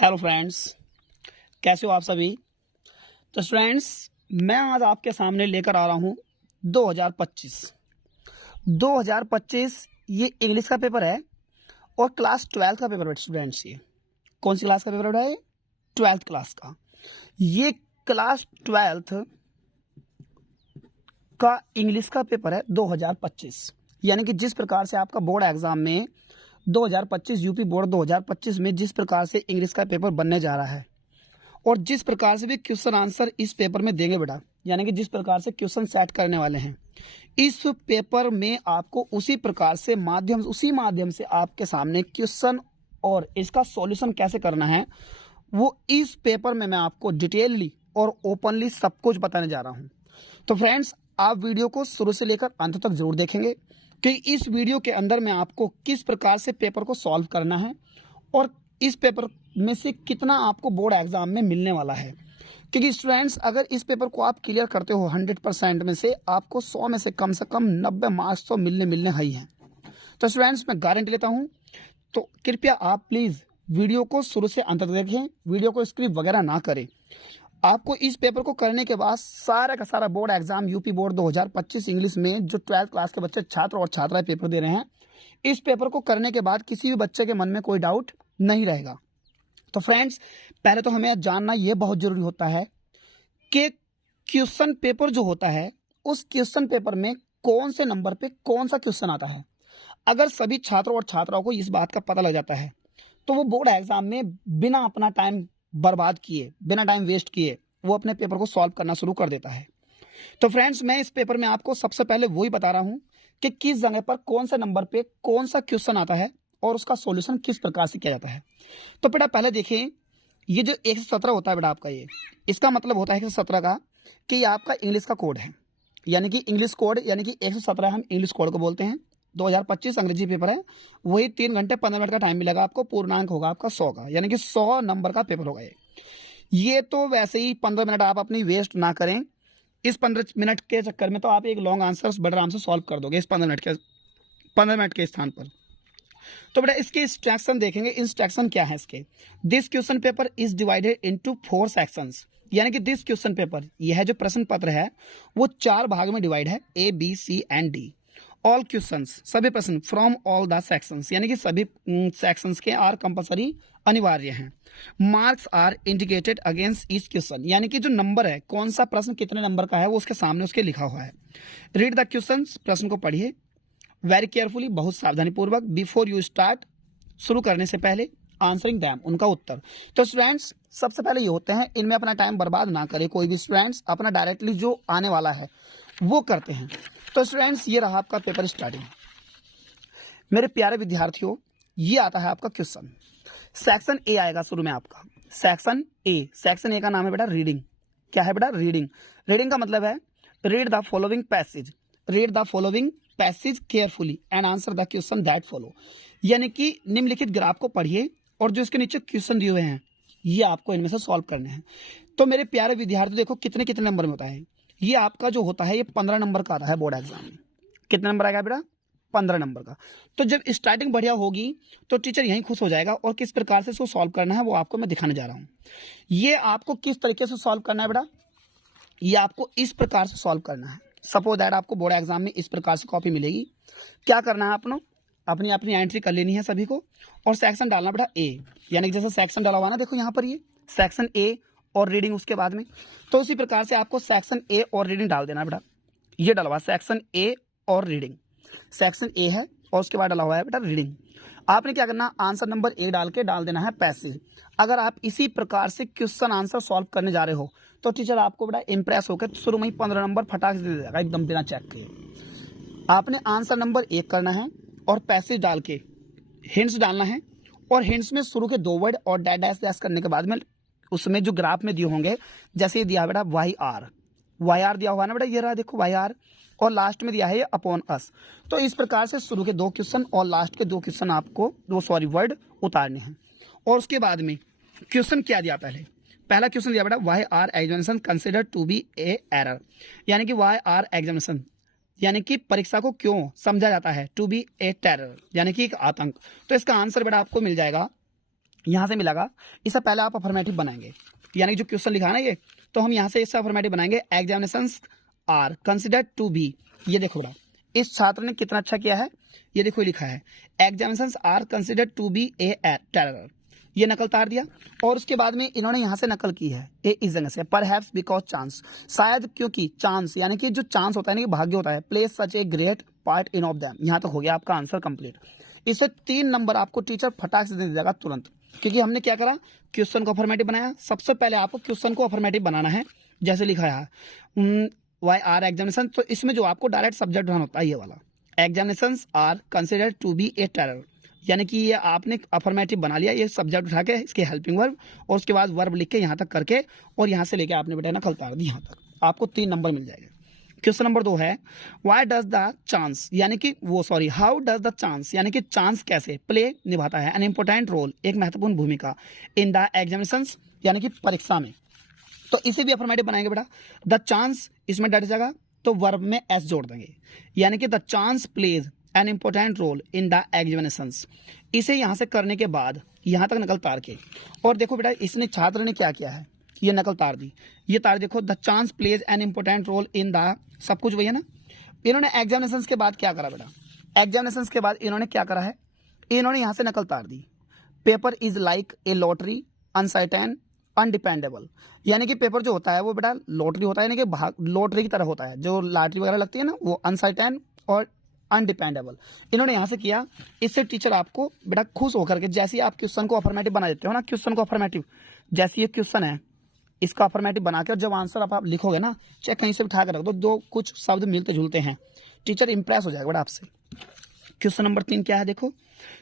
Hello friends, कैसे हो आप सभी। तो फ्रेंड्स, मैं आज आपके सामने लेकर आ रहा हूँ 2025 ये इंग्लिश का पेपर है और क्लास 12th का पेपर है स्टूडेंट्स। ये कौन सी क्लास का पेपर है? 12th क्लास का। ये क्लास 12th का इंग्लिश का पेपर है 2025। यानी कि जिस प्रकार से आपका बोर्ड एग्जाम में 2025 यूपी बोर्ड 2025 में जिस प्रकार से इंग्लिश का पेपर बनने जा रहा है और जिस प्रकार से भी क्वेश्चन आंसर इस पेपर में देंगे बेटा, यानी कि जिस प्रकार से क्वेश्चन सेट करने वाले हैं इस पेपर में आपको उसी माध्यम से आपके सामने क्वेश्चन और इसका सॉल्यूशन कैसे करना है वो इस पेपर में मैं आपको डिटेलली और ओपनली सब कुछ बताने जा रहा हूं। तो फ्रेंड्स, आप वीडियो को शुरू से लेकर अंत तक जरूर देखेंगे कि इस वीडियो के अंदर मैं आपको किस प्रकार से पेपर को सॉल्व करना है और इस पेपर में से कितना आपको बोर्ड एग्जाम में मिलने वाला है। क्योंकि स्टूडेंट्स, अगर इस पेपर को आप क्लियर करते हो 100% में से आपको 100 में से कम 90 मार्क्स तो मिलने ही हैं। तो स्टूडेंट्स, मैं गारंटी लेता हूं, तो कृपया आप प्लीज़ वीडियो को शुरू से अंत तक देखें, वीडियो को स्किप वगैरह ना करें। आपको इस पेपर को करने के बाद सारा का सारा board exam UP board 2025 English में जो 12th क्लास के बच्चे छात्र और छात्राएं पेपर दे रहे हैं, इस पेपर को करने के बाद किसी भी बच्चे के मन में कोई डाउट नहीं रहेगा। तो फ्रेंड्स, पहले तो हमें जानना ये बहुत जरूरी होता है कि क्वेश्चन पेपर जो होता है उस क्वेश्चन पेपर में कौन से नंबर पे कौन सा क्वेश्चन आता है। अगर सभी छात्रों और छात्राओं को इस बात का पता लग जाता है तो वो बोर्ड एग्जाम में बिना अपना टाइम बर्बाद किए, बिना टाइम वेस्ट किए वो अपने पेपर को सॉल्व करना शुरू कर देता है। तो फ्रेंड्स, मैं इस पेपर में आपको सबसे पहले वही बता रहा हूं कि किस जगह पर कौन से नंबर पे कौन सा क्वेश्चन आता है और उसका सॉल्यूशन किस प्रकार से किया जाता है। तो बेटा पहले देखिए, ये जो 117 होता है बेटा आपका, ये इसका मतलब होता है 117 का कि ये आपका इंग्लिश का कोड है। यानी कि इंग्लिश कोड, यानी कि 117 हम इंग्लिश कोड को बोलते हैं। 2025 अंग्रेजी पेपर है, वही 3 घंटे 15 मिनट का टाइम मिलेगा आपको। पूर्णांक होगा आपका 100 का, यानी कि 100 नंबर का पेपर होगा ये तो वैसे ही 15 मिनट आप अपनी वेस्ट ना करें। इस 15 मिनट के चक्कर में तो आप एक लॉन्ग आंसर बड़े आराम से सॉल्व कर दोगे इस 15 मिनट के स्थान पर। तो बेटा इसके इंस्ट्रक्शन देखेंगे। इंस्ट्रक्शन क्या है इसके? This question paper is divided into 4 sections. यानी कि दिस क्वेश्चन पेपर, यह जो प्रश्न पत्र है वो 4 भाग में डिवाइड है, A, B, C and D। All questions, सभी प्रश्न फ्रॉम ऑल द सेक्शंस, यानी कि सभी सेक्शंस के आर कंपलसरी, अनिवार्य हैं। Marks are indicated against each question, यानी कि जो नंबर है, कौन सा प्रश्न कितने नंबर का है वो उसके सामने उसके लिखा हुआ है। रीड द क्वेश्चंस, प्रश्न को पढ़िए वेरी केयरफुली, बहुत सावधानी पूर्वक। बिफोर यू स्टार्ट, शुरू करने से पहले। आंसरिंग दैम, उनका उत्तर। तो स्टूडेंट्स, सबसे पहले ये होते हैं, इनमें अपना टाइम बर्बाद ना करें कोई भी स्टूडेंट्स, अपना डायरेक्टली जो आने वाला है वो करते हैं। तो स्टूडेंट्स, ये रहा आपका पेपर स्टार्टिंग। मेरे प्यारे विद्यार्थियों, ये आता है आपका क्वेश्चन। सेक्शन ए आएगा शुरू में आपका। सेक्शन ए का नाम है बेटा रीडिंग। क्या है बेटा? रीडिंग। रीडिंग का मतलब है read the following passage, read the following passage carefully and answer the question that follow. यानी कि निम्नलिखित ग्राफ को पढ़िए और जो इसके नीचे क्वेश्चन दिए हुए हैं ये आपको इनमें से सॉल्व करने हैं। तो मेरे प्यारे विद्यार्थी, देखो कितने कितने नंबर में होता है ये आपका जो होता है, ये 15 नंबर का आता है बोर्ड एग्जाम में। कितने नंबर आएगा बेटा? 15 नंबर का। तो जब स्टार्टिंग बढ़िया होगी तो टीचर यहीं खुश हो जाएगा और किस प्रकार से इसको सॉल्व करना है वो आपको मैं दिखाने जा रहा हूँ। ये आपको किस तरीके से सॉल्व करना है बेटा? ये आपको इस प्रकार से सॉल्व करना है। सपोज दैट आपको बोर्ड एग्जाम में इस प्रकार से कॉपी मिलेगी। क्या करना है आपको? अपनी अपनी एंट्री कर लेनी है सभी को और सेक्शन डालना बेटा ए, यानी कि जैसे सेक्शन डाला हुआ ना, देखो यहाँ पर ये सेक्शन ए और रीडिंग उसके बाद में। तो उसी प्रकार से आपको सेक्शन ए और रीडिंग डाल देना बेटा। ये डाला हुआ सेक्शन ए और रीडिंग, सेक्शन ए है और उसके बाद डाला हुआ है बेटा रीडिंग। आपने क्या करना, आंसर नंबर ए डाल के डाल देना है पैसेज। अगर आप इसी प्रकार से क्वेश्चन आंसर सॉल्व करने जा रहे हो तो टीचर आपको बेटा इंप्रेस होकर शुरू में ही 15 नंबर फटाक से दे देगा एकदम बिना चेक किए। आपने आंसर नंबर 1 करना है और पैसेज डाल के हिंट्स डालना है और हिंट्स में शुरू के 2 वर्ड और डैश डैश डैश करने के बाद में उसमें जो ग्राफ में दिए होंगे, जैसे ये दिया बेटा वाई आर दिया हुआ है ना बेटा, ये रहा देखो वाई आर, और लास्ट में दिया है ये अपॉन अस। तो इस प्रकार से शुरू के 2 क्वेश्चन और लास्ट के 2 क्वेश्चन आपको वर्ड उतारने हैं। और उसके बाद में क्वेश्चन क्या दिया, पहला क्वेश्चन दिया बेटा why are examination considered to be a error, यानी कि वाई आर एग्जामिनेशन यानी कि परीक्षा को क्यों समझा जाता है टू बी ए टेरर, यानी कि एक आतंक। तो इसका आंसर बेटा आपको मिल जाएगा यहाँ से मिलेगा। इससे पहले आप अफर्मेटिव बनाएंगे, यानी जो क्वेश्चन लिखा है ना ये, तो हम यहाँ से इससे अफर्मेटिव बनाएंगे। Examinations are considered to be, ये देखो बड़ा, इस छात्र ने कितना अच्छा किया है, ये देखो लिखा है examinations are considered to be a terror, ये नकल तार दिया। और उसके बाद में इन्होंने यहाँ से नकल की है ए इस जगह से, परहैप्स बिकॉज चांस, शायद क्योंकि चांस, यानी कि जो चांस होता है ना कि भाग्य होता है, place such a great part in of them. यहाँ तक हो गया आपका आंसर कंप्लीट। इससे 3 नंबर आपको टीचर फटाक से दे देगा तुरंत, क्योंकि हमने क्या करा, क्वेश्चन को अफर्मेटिव बनाया। सबसे पहले आपको क्वेश्चन को अफर्मेटिव बनाना है, जैसे लिखा है वाई आर एग्जामिनेशन, तो इसमें जो आपको डायरेक्ट सब्जेक्ट बनाना होता है ये वाला, examinations are considered to be a terror, यानी कि ये आपने अफर्मेटिव बना लिया, ये सब्जेक्ट उठा के इसके हेल्पिंग वर्ब और उसके बाद वर्ब लिख के यहाँ तक करके और यहाँ से लेके आपने बेटा नकल तार दी, यहाँ तक आपको 3 नंबर मिल जाएगा। क्वेश्चन नंबर 2 है वाई डज द चांस, यानी कि हाउ डज द चांस, यानी कि चांस कैसे प्ले निभाता है एन इम्पोर्टेंट रोल, एक महत्वपूर्ण भूमिका इन द एग्जामिनेशंस, यानी कि परीक्षा में। तो इसे भी अफर्मेटिव बनाएंगे बेटा। द चांस इसमें डट जाएगा तो वर्ब में एस जोड़ देंगे, यानी कि the chance plays an important role in the examinations. इसे यहाँ से करने के बाद यहाँ तक नकल तार के, और देखो बेटा इसने छात्र ने क्या किया है, ये नकल तार दी, ये तार देखो the chance plays an important role in the, सब कुछ वही है ना। इन्होंने एग्जामिनेशंस के बाद क्या करा बेटा, एग्जामिनेशंस के बाद इन्होंने क्या करा है, इन्होंने यहाँ से नकल तार दी, paper is like a lottery uncertain undependable, यानी कि पेपर जो होता है वो बेटा लॉटरी होता है, यानी कि भाग लॉटरी की तरह होता है, जो लॉटरी वगैरह लगती है ना, वो अनसर्टेन और अनडिपेंडेबल इन्होंने यहाँ से किया। इससे टीचर आपको बेटा खुश होकर के, जैसे ही आप क्वेश्चन को अफर्मेटिव बना देते हो ना, क्वेश्चन को अफर्मेटिव, जैसे ये क्वेश्चन है इसका अफर्मेटिव बना के, और जब आंसर आप लिखोगे ना, चाहे कहीं से उठा कर रख दो, दो कुछ शब्द मिलते जुलते हैं, टीचर इंप्रेस हो जाएगा बेटा आपसे। क्वेश्चन नंबर 3 क्या है देखो,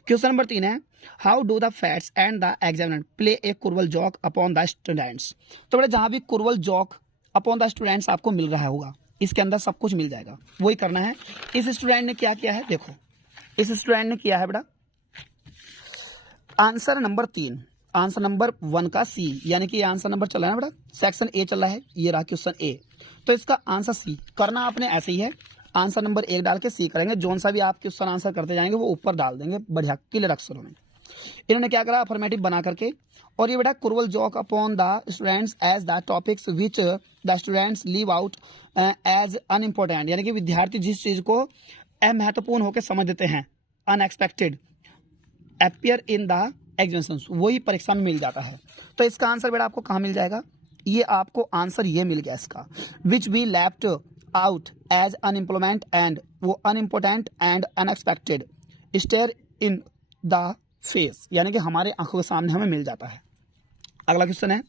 क्वेश्चन नंबर 3 है how do the fates and the examiner play a cruel joke upon the students. तो बेटा जहां भी cruel joke upon the students आपको मिल रहा होगा, इसके अंदर सब कुछ मिल जाएगा, वही करना है। इस स्टूडेंट ने क्या किया है देखो, इस स्टूडेंट ने किया है बेटा आंसर नंबर 3, आंसर नंबर 1 का सी, यानी कि आंसर नंबर चल रहा है ना बेटा, सेक्शन ए चल रहा है, ये रहा क्वेश्चन ए, तो इसका आंसर सी करना आपने ऐसे ही है, आंसर नंबर 1 डाल के सी करेंगे, जोन सा भी आप क्वेश्चन आंसर करते जाएंगे वो ऊपर डाल देंगे बढ़िया क्लियर अक्षरों में। इन्होंने क्या करा अफर्मेटिव बना करके, और ये बेटा cruel joke upon the students as the topics which the students leave out as unimportant, यानी कि विद्यार्थी जिस चीज को अमहत्वपूर्ण होकर समझ देते हैं, unexpected appear in the examinations, वही परीक्षा में मिल जाता है। तो इसका आंसर बेटा आपको कहाँ मिल जाएगा, ये आपको आंसर ये मिल गया इसका, which be left out as unemployment and, वो unimportant and unexpected stare in the face, यानी कि हमारे आंखों के सामने हमें मिल जाता है। अगला क्वेश्चन है,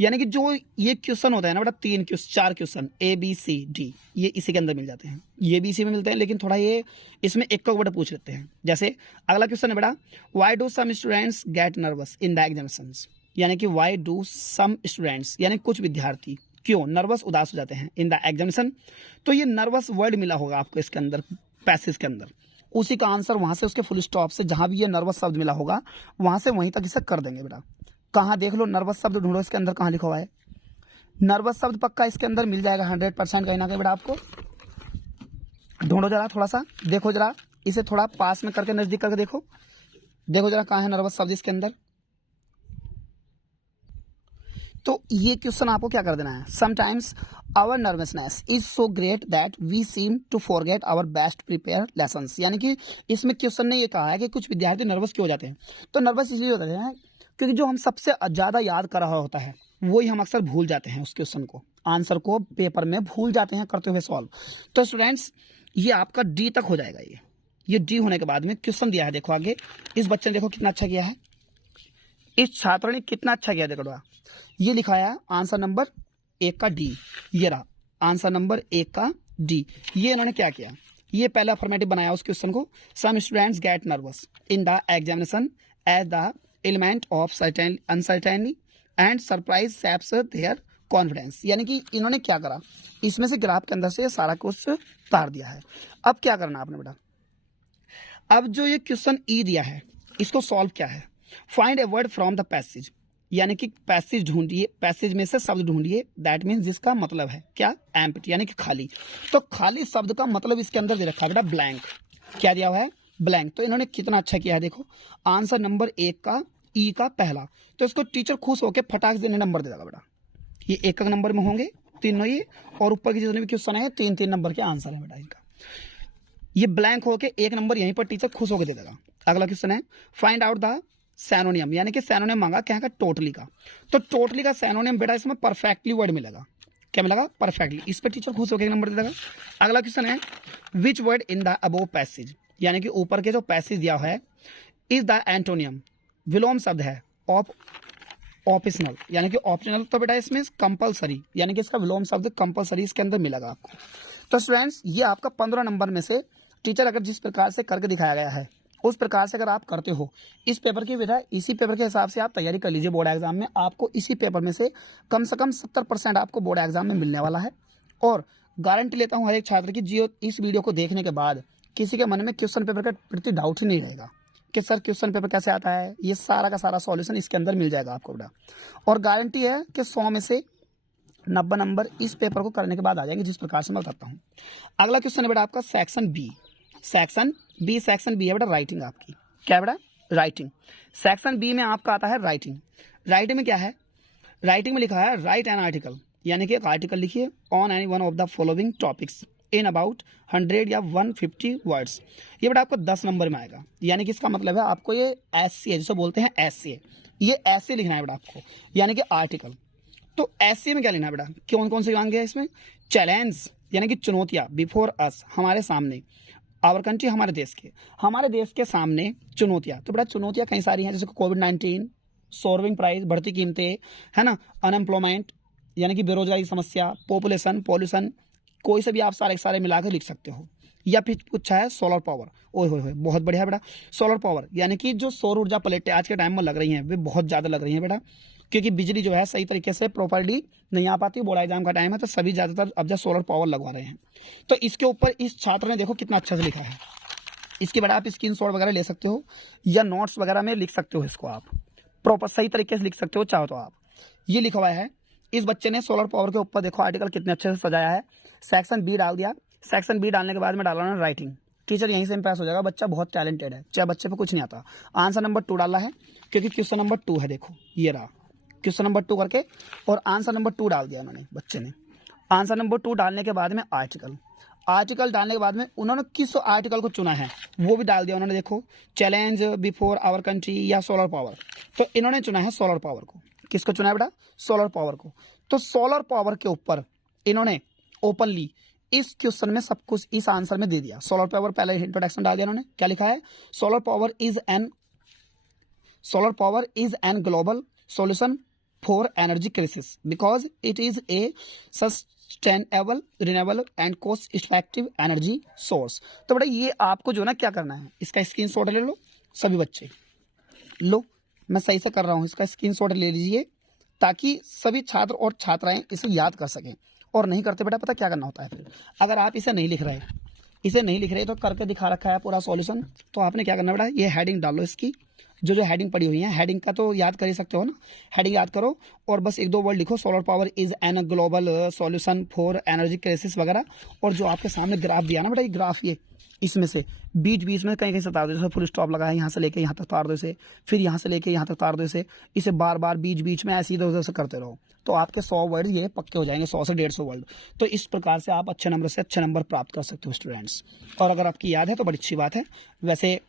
यानी कि जो ये क्वेश्चन होता है ना बेटा 4 question A B C D, ये इसी के अंदर मिल जाते हैं, ये भी इसी में मिलते हैं, लेकिन थोड़ा ये इसमें एक बेटा पूछ लेते हैं। जैसे अगला क्वेश्चन है बेटा why do some students get nervous in the examinations, यानी कि व्हाई डू सम स्टूडेंट्स, यानी कुछ विद्यार्थी क्यों नर्वस उदास हो जाते हैं इन द एग्जामिनेशन। तो ये नर्वस वर्ड मिला होगा आपको इसके अंदर, पैसेज के अंदर, उसी का आंसर वहां से उसके फुल स्टॉप से जहां भी ये नर्वस शब्द मिला होगा वहां से वहीं तक इसे कर देंगे बेटा। कहाँ देख लो, नर्वस शब्द ढूंढो इसके अंदर कहाँ लिखा हुआ है, नर्वस शब्द पक्का इसके अंदर मिल जाएगा 100% कहीं ना कहीं बेटा, आपको ढूंढो जरा, थोड़ा सा देखो जरा, इसे थोड़ा पास में करके नजदीक करके देखो, देखो जरा कहाँ है नर्वस शब्द इसके अंदर। तो ये क्वेश्चन आपको क्या कर देना है, sometimes our nervousness is so great that we seem to forget our best prepare lessons, यानी कि इसमें क्वेश्चन ने ये कहा है कि कुछ विद्यार्थी नर्वस क्यों हो जाते हैं। तो नर्वस इसलिए होते हैं क्योंकि जो हम सबसे ज़्यादा याद कर रहा होता है वही हम अक्सर भूल जाते हैं, उस क्वेश्चन को, आंसर को पेपर में भूल जाते हैं करते हुए सॉल्व। तो स्टूडेंट्स ये आपका डी तक हो जाएगा, ये डी होने के बाद में क्वेश्चन दिया है, देखो आगे इस बच्चे ने देखो कितना अच्छा किया है, इस छात्र ने कितना अच्छा किया, देखो ये लिखा है आंसर नंबर 1 का डी, ये रहा आंसर नंबर 1 का डी। ये इन्होंने क्या किया, ये पहला फॉर्मेटिव बनाया उस क्वेश्चन को, some students get nervous in the examination as the element of uncertainty and surprise saps their confidence, यानी कि इन्होंने क्या करा, इसमें से ग्राफ के अंदर से सारा कुछ तार दिया है। अब क्या करना आपने बेटा, अब जो ये क्वेश्चन ई दिया है इसको सॉल्व क्या है, find a word from the passage, यानी कि पैसेज ढूंढिए, पैसेज में से शब्द ढूंढिए, दैट मीन्स जिसका मतलब है क्या, एम्प्टी, यानी कि खाली। तो खाली शब्द का मतलब इसके अंदर दे रखा है बेटा ब्लैंक, क्या दिया हुआ है ब्लैंक। तो इन्होंने कितना अच्छा किया है देखो, आंसर नंबर 1 का ई का पहला, तो इसको टीचर खुश होकर फटाक से नंबर दे देगा बेटा। ये एक नंबर में होंगे तीनों ये, और ऊपर के जितने भी क्वेश्चन है 3-3 नंबर के आंसर है बेटा इनका। ये ब्लैंक होके एक नंबर यहीं पर टीचर खुश होकर दे देगा। अगला क्वेश्चन है फाइंड आउट द सैनोनियम, यानी कि सैनोनियम मांगा क्या है, टोटली का। तो टोटली का सैनोनियम बेटा इसमें परफेक्टली वर्ड मिलेगा, क्या मिलेगा, परफेक्टली। इस पर टीचर खुश होकर एक नंबर दे देगा। अगला क्वेश्चन है which word in the above passage, यानी कि ऊपर के जो पैसेज दिया है इज द एंटोनियम, विलोम शब्द है ऑफ ऑप्शनल, यानी कि ऑप्शनल, तो बेटा इसमें कंपलसरी, यानी कि इसका विलोम शब्द कंपलसरी इसके अंदर मिलेगा आपको। तो स्टूडेंट्स ये आपका 15 नंबर में से टीचर अगर जिस प्रकार से करके दिखाया गया है उस प्रकार से अगर आप करते हो इस पेपर की बेटा, इसी पेपर के हिसाब से आप तैयारी कर लीजिए बोर्ड एग्जाम में। आपको इसी पेपर में से कम 70% आपको बोर्ड एग्जाम में मिलने वाला है। और गारंटी लेता हूँ हर एक छात्र की, जो इस वीडियो को देखने के बाद किसी के मन में क्वेश्चन पेपर के प्रति डाउट ही नहीं रहेगा कि सर क्वेश्चन पेपर कैसे आता है, ये सारा का सारा सॉल्यूशन इसके अंदर मिल जाएगा आपको बेटा। और गारंटी है कि 100 में से 90 नंबर इस पेपर को करने के बाद आ जाएंगे, जिस प्रकार से मैं बताता हूँ। अगला क्वेश्चन है बेटा आपका सेक्शन बी। सेक्शन बी है बेटा राइटिंग आपकी, क्या बेटा, राइटिंग। सेक्शन बी में आपका आता है राइटिंग। राइटिंग में क्या है, राइटिंग में लिखा है राइट एन आर्टिकल, यानी कि एक आर्टिकल लिखिए on any one of the following topics in about 100 या 150 वर्ड्स। ये बेटा आपको 10 नंबर में आएगा, यानी कि इसका मतलब है आपको ये एसए जिसे बोलते हैं एसए, ये एसए लिखना है बेटा आपको, यानी कि आर्टिकल। तो एसए में क्या लिखना है बेटा, कौन कौन से मांगे इसमें, चैलेंज यानी कि चुनौतियां, बिफोर अस हमारे सामने, आवर कंट्री हमारे देश के सामने चुनौतियां। तो बेटा चुनौतियां कई सारी हैं, जैसे कोविड-19, सोअरिंग प्राइस, बढ़ती कीमतें, है ना, अनएम्प्लॉयमेंट यानी कि बेरोजगारी समस्या, पॉपुलेशन, पॉल्यूशन, कोई से भी आप सारे मिलाकर लिख सकते हो। या फिर पूछा है सोलर पावर, ओए होए बहुत बढ़िया बेटा। सोलर पावर यानी कि जो सौर ऊर्जा प्लेटें आज के टाइम में लग रही हैं वे बहुत ज़्यादा लग रही हैं बेटा, क्योंकि बिजली जो है सही तरीके से प्रॉपर्ली नहीं आ पाती, बोर्ड एग्जाम का टाइम है तो सभी ज़्यादातर अब जो सोलर पावर लगवा रहे हैं। तो इसके ऊपर इस छात्र ने देखो कितना अच्छा से लिखा है, इसके बेटा आप स्क्रीनशॉट वगैरह ले सकते हो या नोट्स वगैरह में लिख सकते हो, इसको आप प्रॉपर सही तरीके से लिख सकते हो चाहो तो आप। ये लिखा हुआ है, इस बच्चे ने सोलर पावर के ऊपर देखो आर्टिकल कितने अच्छे से सजाया है। सेक्शन बी डाल दिया, सेक्शन बी डालने के बाद में डाला ना राइटिंग, टीचर यहीं से इंप्रेस हो जाएगा, बच्चा बहुत टैलेंटेड है, चाहे बच्चे पे कुछ नहीं आता। आंसर नंबर 2 डाला है, क्योंकि क्वेश्चन नंबर 2 है, देखो ये रहा क्वेश्चन नंबर 2 करके, और आंसर नंबर 2 डाल दिया उन्होंने, बच्चे ने। आंसर नंबर 2 डालने के बाद में आर्टिकल डालने के बाद में उन्होंने किस आर्टिकल को चुना है वो भी डाल दिया उन्होंने, देखो चैलेंज, बिफोर आवर कंट्री या सोलर पावर। तो इन्होंने चुना है सोलर पावर को। किसको चुना है बेटा, सोलर पावर को। तो सोलर पावर के ऊपर इन्होंने ओपनली इस क्वेश्चन में सब कुछ इस आंसर में दे दिया। सोलर पावर पहले इंट्रोडक्शन डाल दिया उन्होंने, क्या लिखा है, solar power is an global solution for energy crisis because it is a sustainable, renewable and cost effective energy source. तो बेटा ये आपको जो ना क्या करना है, इसका स्क्रीनशॉट ले लो सभी बच्चे, लो मैं सही से कर रहा हूँ, इसका स्क्रीनशॉट ले लीजिए ताकि सभी छात्र और छात्राएं इसे याद कर सकें। और नहीं करते बेटा पता क्या करना होता है, फिर अगर आप इसे नहीं लिख रहे तो करके दिखा रखा है पूरा सॉल्यूशन, तो आपने क्या करना बेटा, ये हेडिंग डालो इसकी, जो हेडिंग पड़ी हुई है, हेडिंग का तो याद कर ही सकते हो ना, हेडिंग याद करो और बस 1-2 वर्ड लिखो, solar power is an global solution for energy crisis वगैरह। और जो आपके सामने ग्राफ दिया ना बेटा, ये ग्राफ, ये इसमें से बीच में कहीं से तार दो, जैसे फुल स्टॉप लगा है यहाँ से लेके यहाँ तक तार दो इसे, फिर यहाँ से लेके यहाँ तक तार दो इसे बार बार बीच में ऐसे इधर उधर से करते रहो, तो आपके 100 वर्ड ये पक्के हो जाएंगे, 100 से 150 वर्ड। तो इस प्रकार से आप अच्छे नंबर प्राप्त कर सकते हो स्टूडेंट्स। और अगर आपकी याद है तो बड़ी अच्छी बात है। वैसे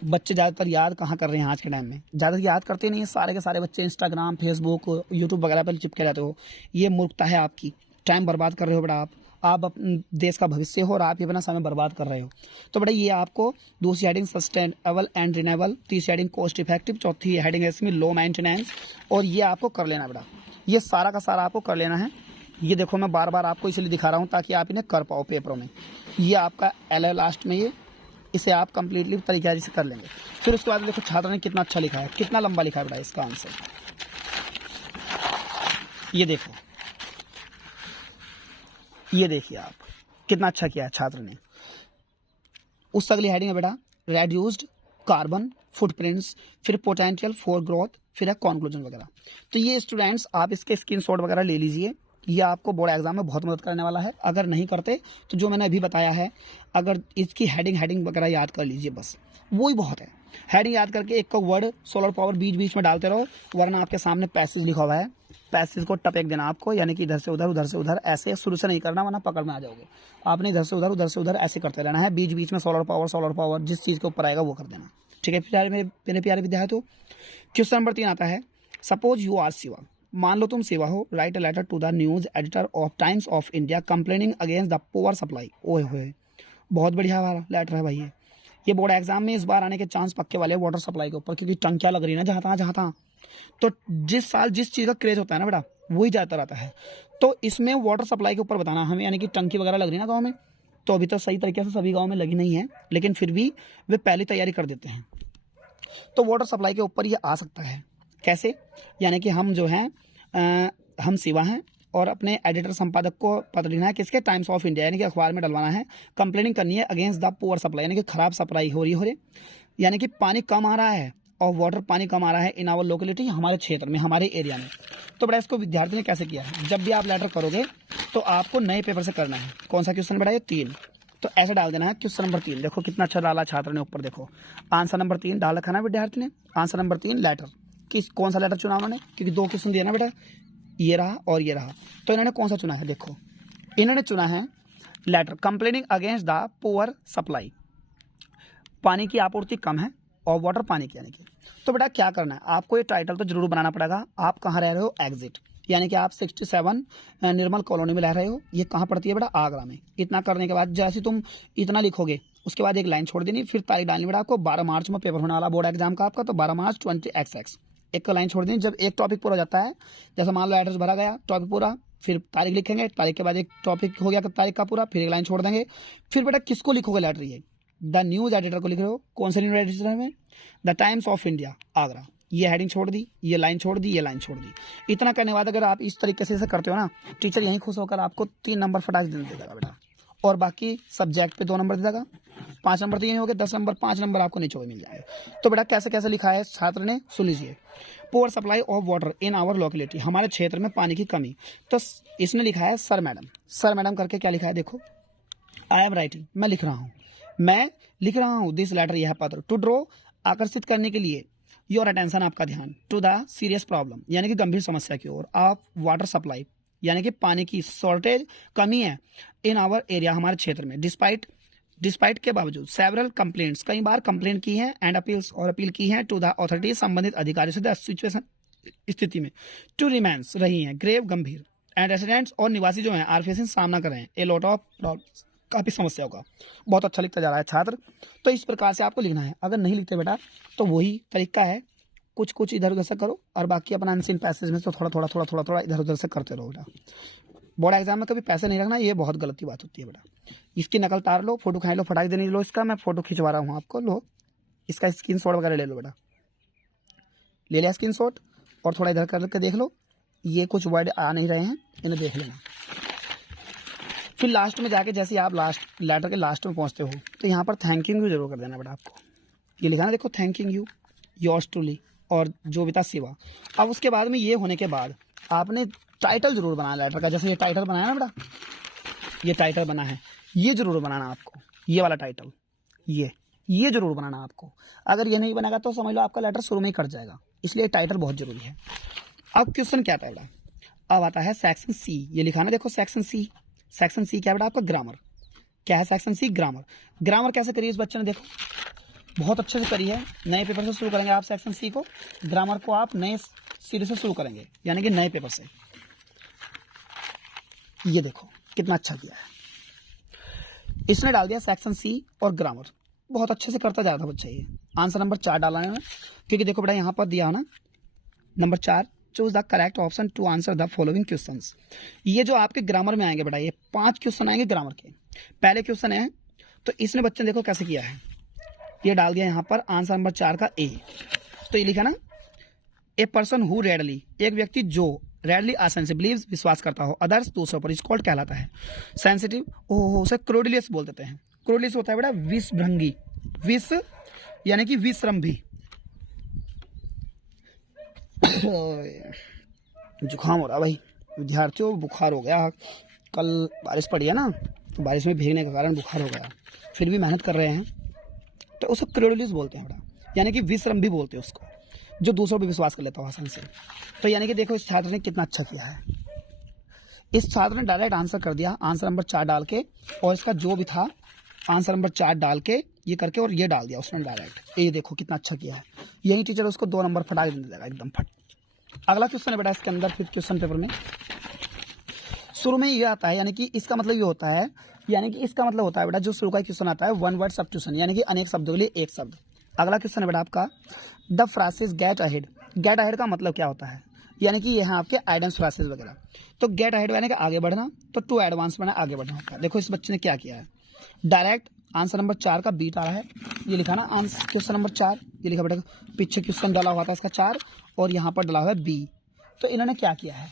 बच्चे ज़्यादातर याद कहाँ कर रहे हैं आज के टाइम में, ज़्यादातर याद करते नहीं है, सारे के सारे बच्चे इंस्टाग्राम, फेसबुक, यूट्यूब वगैरह पर चिपके रहते हो। ये मूर्खता है आपकी, टाइम बर्बाद कर रहे हो बेटा आप अपने देश का भविष्य हो और आप ये अपना समय बर्बाद कर रहे हो। तो बेटा ये आपको दूसरी हेडिंग सस्टेनेबल एंड रिन्यूएबल, तीसरी हेडिंग कॉस्ट इफेक्टिव, चौथी हेडिंग है इसमें लो मेंटेनेंस, और ये आपको कर लेना बेटा, ये सारा का सारा आपको कर लेना है। ये देखो मैं बार बार आपको इसलिए दिखा रहा हूँ ताकि आप इन्हें कर पाओ पेपरों में। ये आपका एल है लास्ट में, ये इसे आप कंप्लीटली तरीके से कर लेंगे। फिर उसके बाद देखो छात्र ने कितना अच्छा लिखा है, कितना लंबा लिखा है बेटा इसका आंसर, ये देखो, ये देखिए आप कितना अच्छा किया है छात्र ने। उस अगली हेडिंग है बेटा रेड्यूस्ड कार्बन फुटप्रिंट्स, फिर पोटेंशियल फॉर ग्रोथ, फिर है कॉन्क्लूजन वगैरह। तो ये स्टूडेंट्स आप इसके स्क्रीनशॉट वगैरह ले लीजिए, ये आपको बोर्ड एग्जाम में बहुत मदद करने वाला है। अगर नहीं करते तो जो मैंने अभी बताया है, अगर इसकी हेडिंग वगैरह याद कर लीजिए, बस वही बहुत है। हेडिंग याद करके एक का वर्ड सोलर पावर बीच बीच में डालते रहो, वरना आपके सामने पैसेज लिखा हुआ है, पैसेज को टपेक देना आपको, यानी कि इधर से उधर ऐसे शुरू से नहीं करना, वरना पकड़ में आ जाओगे। आपने इधर से उधर ऐसे करते रहना है, बीच बीच में सोलर पावर जिस चीज़ के ऊपर आएगा वो कर देना। ठीक है प्यारे मेरे प्यारे विद्यार्थियों, क्वेश्चन नंबर 3 आता है, सपोज यू आर शिवा, मान लो तुम शिवा हो, write a letter to the news editor of Times of India complaining against the poor supply. ओए होए, बहुत बढ़िया वाला लेटर है भाई। ये बोर्ड एग्जाम में इस बार आने के चांस पक्के वाले वाटर सप्लाई के ऊपर, क्योंकि टंकियां लग रही है ना जहाँ तहाँ। तो जिस साल जिस चीज़ का क्रेज होता है ना बेटा, वही जाता रहता है। तो इसमें वाटर सप्लाई के ऊपर बताना हमें, यानी कि टंकी वगैरह लग रही है ना गाँव में। तो अभी तो सही तरीके से सभी गाँव में लगी नहीं है, लेकिन फिर भी वे पहले तैयारी कर देते हैं। तो वाटर सप्लाई के ऊपर ये आ सकता है। कैसे? यानी कि हम जो हैं हम शिवा हैं और अपने एडिटर संपादक को पत्र लिखना है, किसके? टाइम्स ऑफ इंडिया, यानी कि अखबार में डलवाना है। कंप्लेनिंग करनी है अगेंस्ट द पुअर सप्लाई, यानी कि खराब सप्लाई हो रही यानी कि पानी कम आ रहा है और वाटर पानी कम आ रहा है इन आवर लोकेलिटी, हमारे क्षेत्र में, हमारे एरिया में। तो बड़ा इसको विद्यार्थी ने कैसे किया है, जब भी आप लेटर करोगे तो आपको नए पेपर से करना है। कौन सा क्वेश्चन बड़ा? ये 3। तो ऐसा डाल देना है क्वेश्चन नंबर 3। देखो कितना अच्छा डाला छात्र ने ऊपर, देखो आंसर नंबर 3 डाल रखा ना विद्यार्थी ने। आंसर नंबर 3 लेटर, कौन सा लेटर चुना उन्होंने, क्योंकि 2 क्वेश्चन दिया ना बेटा, ये रहा और ये रहा। तो इन्होंने कौन सा चुना है? देखो इन्होंने चुना है letter complaining against the poor supply, पानी की आपूर्ति कम है और वाटर पानी की, यानी कि। तो बेटा क्या करना है आपको, ये टाइटल तो जरूर बनाना पड़ेगा। आप कहाँ रह रहे हो? एग्जिट, यानी कि आप 67 निर्मल कॉलोनी में रह रहे हो। ये कहाँ पड़ती है बेटा? आगरा में। इतना करने के बाद जैसे तुम इतना लिखोगे, उसके बाद एक लाइन छोड़ देनी, फिर तारीख डालनी बेटा आपको। 12 मार्च में पेपर होने वाला बोर्ड एग्जाम का आपका, तो 12 मार्च 20XX एक लाइन छोड़ देनी। जब एक टॉपिक पूरा हो जाता है, जैसे मान लो एड्रेस भरा गया, टॉपिक पूरा, फिर तारीख लिखेंगे, तारीख के बाद एक टॉपिक हो गया तारीख का पूरा, फिर एक लाइन छोड़ देंगे। फिर बेटा किसको लिखोगे लेटर? ये द न्यूज एडिटर को लिख रहे हो। कौन से न्यूज एडिटर में? The times of India Agra. ये हेडिंग छोड़ दी, ये लाइन छोड़ दी, ये लाइन छोड़ दी। इतना करने के बाद अगर आप इस तरीके से करते हो ना, टीचर यहीं खुश होकर आपको 3 नंबर फटाक दे देगा बेटा, और बाकी सब्जेक्ट पे 2 नंबर दे देगा। 5 नंबर तो यही हो गए, 10 नंबर 5 नंबर आपको नीचे मिल जाएगा। तो बेटा कैसे कैसे लिखा है छात्र ने, सुन लीजिए। Poor supply of water in our locality, हमारे क्षेत्र में पानी की कमी। तो इसने लिखा है सर मैडम करके क्या लिखा है? देखो आई एम राइटिंग, मैं लिख रहा हूँ दिस लेटर, यह पत्र, टू ड्रॉ, आकर्षित करने के लिए, योर अटेंशन, आपका ध्यान, टू द सीरियस प्रॉब्लम, यानी कि गंभीर समस्या की ओर, ऑफ वाटर सप्लाई, यानी कि पानी की शॉर्टेज, कमी है इन आवर एरिया, हमारे क्षेत्र में, डिस्पाइट के बावजूद, सेवरल कंप्लेंट्स, कई बार कंप्लेंट की है, एंड अपील्स, और अपील की है, टू द अथॉरिटीज, संबंधित अधिकारियों से, द सिचुएशन, स्थिति में, टू रिमेंस, रही हैं, ग्रेव, गंभीर, एंड रेसिडेंट्स, और निवासी जो हैं, आर फेसिंग, सामना कर रहे हैं, ए लॉट ऑफ प्रॉब्लम्स, काफ़ी समस्याओं का। बहुत अच्छा लिखता जा रहा है छात्र। तो इस प्रकार से आपको लिखना है। अगर नहीं लिखते बेटा तो वही तरीका है, कुछ इधर उधर से करो और बाकी अपना अनसीन पैसेज में तो थोड़ा इधर उधर से करते रहो बेटा। बोर्ड एग्जाम में कभी पैसे नहीं रखना, ये बहुत गलती बात होती है बेटा। इसकी नकल तार लो, फोटो खींच लो, फटाक देने लो इसका, मैं फोटो खिंचवा रहा हूँ आपको, लो इसका स्क्रीनशॉट वगैरह ले लो बेटा। ले लिया स्क्रीनशॉट, और थोड़ा इधर करके देख लो, ये कुछ वर्ड आ नहीं रहे हैं, इन्हें देख लेना। फिर लास्ट में जाके जैसे आप लास्ट लेटर के लास्ट में पहुंचते हो, तो यहाँ पर थैंकिंग यू जरूर कर देना बेटा आपको। ये लिखा ना, देखो थैंकिंग यू, योर्स ट्रूली, और जो बिता शिवा। अब उसके बाद में ये होने के बाद आपने टाइटल जरूर बनाना लेटर का। जैसे ये टाइटल बनाया ना बेटा, ये टाइटल बना है, ये जरूर बनाना आपको, ये वाला टाइटल, ये जरूर बनाना आपको। अगर ये नहीं बनेगा तो समझ लो आपका लेटर शुरू में ही कट जाएगा, इसलिए टाइटल बहुत जरूरी है। अब क्वेश्चन क्या आता है बेटा? अब आता है सेक्शन सी। ये लिखा ना, देखो सेक्शन सी क्या बेटा आपका? ग्रामर। क्या है सेक्शन सी? ग्रामर कैसे करी इस बच्चे ने? देखो बहुत अच्छे से करी है। नए पेपर से शुरू करेंगे आप सेक्शन सी को, ग्रामर को आप नए सिरे से शुरू करेंगे, यानी कि नए पेपर से। ये देखो कितना अच्छा किया है इसने, डाल दिया सेक्शन सी और ग्रामर। बहुत अच्छे से करता जा रहा था बच्चा। ये आंसर नंबर 4 डाला है, क्योंकि देखो बेटा यहाँ पर दिया ना number 4, choose the correct option to answer the following questions. ये जो आपके ग्रामर में आएंगे बेटा, ये 5 क्वेश्चन आएंगे ग्रामर के। पहले क्वेश्चन है, तो इसने बच्चे ने देखो कैसे किया है, ये डाल दिया यहाँ पर आंसर नंबर 4 का ए। तो ये लिखा ना, ए पर्सन हु रेडली, एक व्यक्ति जो रेडली आसानी से, बिलीव्स, विश्वास करता हो, अदर्स, दूसरों पर, इस कॉल्ड कहलाता है सेंसिटिव, ओहो उसे क्रोडिलियस बोल देते हैं। क्रोडिलियस होता है बेटा विषभृंगी, विष यानी कि विश्रम्भी। जुकाम हो रहा भाई, विद्यार्थियों बुखार हो गया, कल बारिश पड़ी है ना, तो बारिश में भीगने के कारण बुखार हो गया, फिर भी मेहनत कर रहे हैं, तो उसको क्रेडुलस बोलते हैं बेटा, यानी कि विश्रम भी बोलते हैं उसको, जो दूसरों पर विश्वास कर लेता है आसान से। तो यानी कि देखो इस छात्र ने कितना अच्छा किया है। इस छात्र ने डायरेक्ट आंसर कर दिया, आंसर नंबर 4 डाल के, और इसका जो भी था आंसर नंबर 4 डाल के ये करके और ये डाल दिया उसने डायरेक्ट। ये देखो कितना अच्छा किया है। यही टीचर उसको 2 नंबर फटा के दे देगा एकदम फट। अगला क्वेश्चन है बेटा इसके अंदर, फिर क्वेश्चन पेपर में शुरू में ये आता है, यानी कि इसका मतलब ये होता है, यानी कि इसका मतलब होता है बेटा, जो शुरू का क्वेश्चन आता है वन वर्ड सब्स्टिट्यूशन, यानी कि अनेक शब्दों के लिए एक शब्द। अगला क्वेश्चन है बेटा आपका the phrases get ahead. Get ahead का मतलब क्या होता है, यानी कि यहाँ आपके आइडेंस फ्रासेस वगैरह। तो गेट अहेड यानी कि आगे बढ़ना, तो टू एडवांस बना आगे बढ़ना होता है। देखो इस बच्चे ने क्या किया है, डायरेक्ट आंसर नंबर 4 का बी डाला है, ये लिखा ना आंसर क्वेश्चन नंबर 4, ये लिखा बेटा, पीछे क्वेश्चन डाला हुआ था इसका 4 और यहाँ पर डाला हुआ है बी। तो इन्होंने क्या किया है,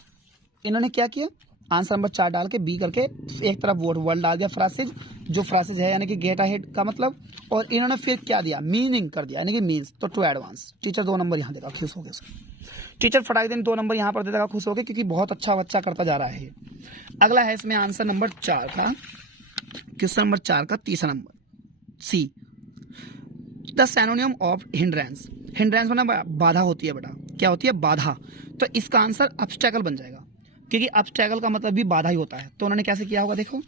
इन्होंने क्या किया, आंसर नंबर 4 डाल के बी करके एक तरफ वर्ड डाल दिया फ्रासेज, जो फ्रासेज है यानी कि गेट अहेड का मतलब, और इन्होंने फिर क्या दिया, मीनिंग कर दिया, यानी कि मीन्स। तो टू एडवांस, टीचर 2 नंबर यहाँ देगा, खुश हो गया उसको। टीचर फटाक दिन 2 नंबर यहाँ पर दे देगा खुश हो गया, क्योंकि बहुत अच्छा बच्चा करता जा रहा है। अगला है इसमें आंसर नंबर 4 का, क्वेश्चन नंबर 4 का तीसरा number C, the synonym of hindrance. Hindrance मतलब बाधा होती है बेटा, क्या होती है, बाधा। तो इसका आंसर ऑब्स्टैकल बन जाएगा, क्योंकि ऑब्स्टैकल का मतलब भी बाधा ही होता है। तो उन्होंने कैसे किया होगा, देखो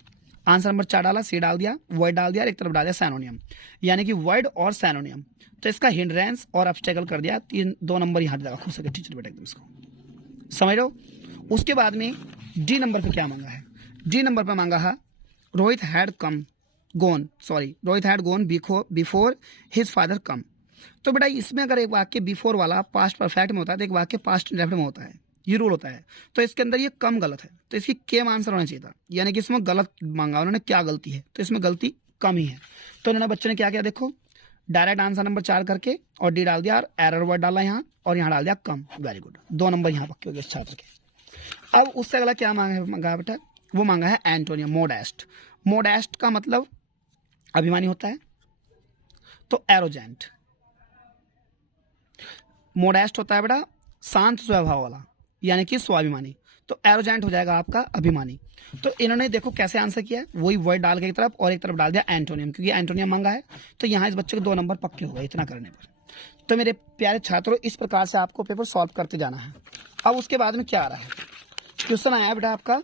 आंसर नंबर 4 डाला, सी डाल दिया, वर्ड डाल दिया, एक तरफ डाल दिया सैनोनियम, यानी कि वर्ड और सैनोनियम। तो इसका हिंड्रेंस और ऑब्स्टैकल कर दिया, 2 नंबर यहाँ देगा खुश होकर टीचर बेटा एकदम इसको समझ लो। उसके बाद में डी नंबर पे क्या मांगा है, डी नंबर पे मांगा है Rohit had gone before his father कम। तो बेटा इसमें अगर एक वाक्य बिफोर वाला पास्ट परफेक्ट में होता है, तो एक वाक्य पास्ट इंडेफिनिट में होता है, ये रूल होता है। तो इसके अंदर ये कम गलत है, तो इसकी केम आंसर होना चाहिए था, यानी कि इसमें गलत मांगा उन्होंने, क्या गलती है, तो इसमें गलती कम ही है। तो उन्होंने बच्चे ने क्या किया, देखो डायरेक्ट आंसर नंबर 4 करके और डी डाल दिया, और एरर वर्ड डाला यहाँ, और यहाँ डाल दिया कम। वेरी गुड, 2 नंबर यहाँ पक्के हो गए इस छात्र के। अब उससे अगला क्या मांगा बेटा, वो मांगा है एंटोनियम, मोडेस्ट। मोडेस्ट का मतलब अभिमानी होता है, तो एरोजेंट। मोडेस्ट होता है बेटा शांत स्वभाव वाला, यानी कि स्वाभिमानी। तो एरोजेंट हो जाएगा आपका अभिमानी। तो इन्होंने देखो कैसे आंसर किया है, वही वर्ड डाल के एक तरफ और एक तरफ डाल दिया एंटोनियम, क्योंकि एंटोनियम मांगा है। तो यहाँ इस बच्चे को 2 नंबर पक्के हो गए इतना करने पर। तो मेरे प्यारे छात्रों, इस प्रकार से आपको पेपर सॉल्व करते जाना है। अब उसके बाद में क्या आ रहा है, क्वेश्चन आया बेटा आपका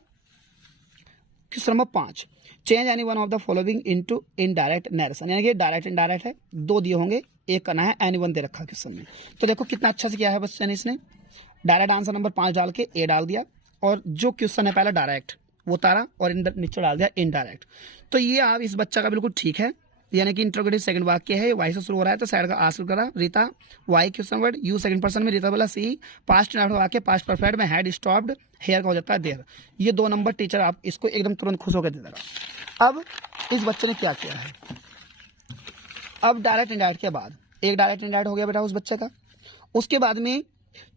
question number 5, change any one of the following into indirect narration, यानी कि डायरेक्ट इनडायरेक्ट है, 2 दिए होंगे, एक करना है, एनी वन दे रखा क्वेश्चन में। तो देखो कितना अच्छा से किया है बच्चे ने, इसने डायरेक्ट आंसर नंबर 5 डाल के ए डाल दिया, और जो क्वेश्चन है पहला डायरेक्ट वो तारा, और नीचे डाल दिया इनडायरेक्ट। तो ये आप इस बच्चा का बिल्कुल ठीक है, यानी कि इंट्रोगेटिव सेकंड वाक्य है, वाई से शुरू हो रहा है, तो साइड का आंसर करा Rita, why question word, you second person में, रीता बोला सी, पास्ट वाक्य पास्ट परफेक्ट में हैड स्टॉप्ड, हेयर का हो जाता है देयर। ये 2 नंबर टीचर आप इसको एकदम तुरंत खुश होकर दे देगा। अब इस बच्चे ने क्या किया है, अब डायरेक्ट इनडायरेक्ट के बाद एक डायरेक्ट इनडायरेक्ट हो गया बेटा उस बच्चे का। उसके बाद में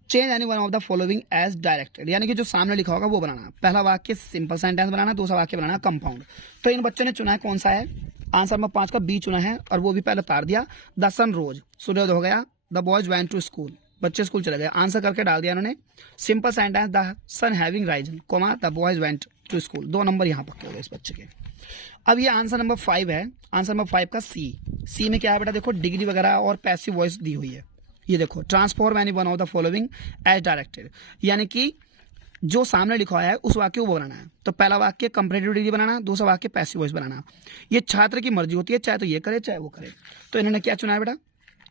change any one of the following as directed, यानी कि जो सामने लिखा होगा वो बनाना। पहला वाक्य सिंपल सेंटेंस बनाना, दूसरा वाक्य बनाना कंपाउंड। तो इन बच्चों ने चुना है कौन सा है, आंसर नंबर 5 का बी चुना है, और वो भी पहले उतार दिया। द सन रोज, सूर्योदय हो गया, the boys went to school, बच्चे स्कूल चले गए, आंसर करके डाल दिया इन्होंने simple sentence, the sun having risen, comma the boys went to school. 2 नंबर यहाँ पक्के हो गए इस बच्चे के। अब ये आंसर नंबर 5 है, आंसर नंबर 5 का सी में क्या है बेटा, देखो डिग्री वगैरह और पैसिव वॉइस दी हुई है। ये देखो transform any one of the following as directed, यानी कि जो सामने लिखा है उस वाक्य को बनाना है। तो पहला वाक्य कंपैरेटिव डिग्री बनाना, दूसरा वाक्य पैसिव वॉइस बनाना। ये छात्र की मर्जी होती है, चाहे तो ये करे चाहे वो करे। तो इन्होंने क्या चुना है बेटा,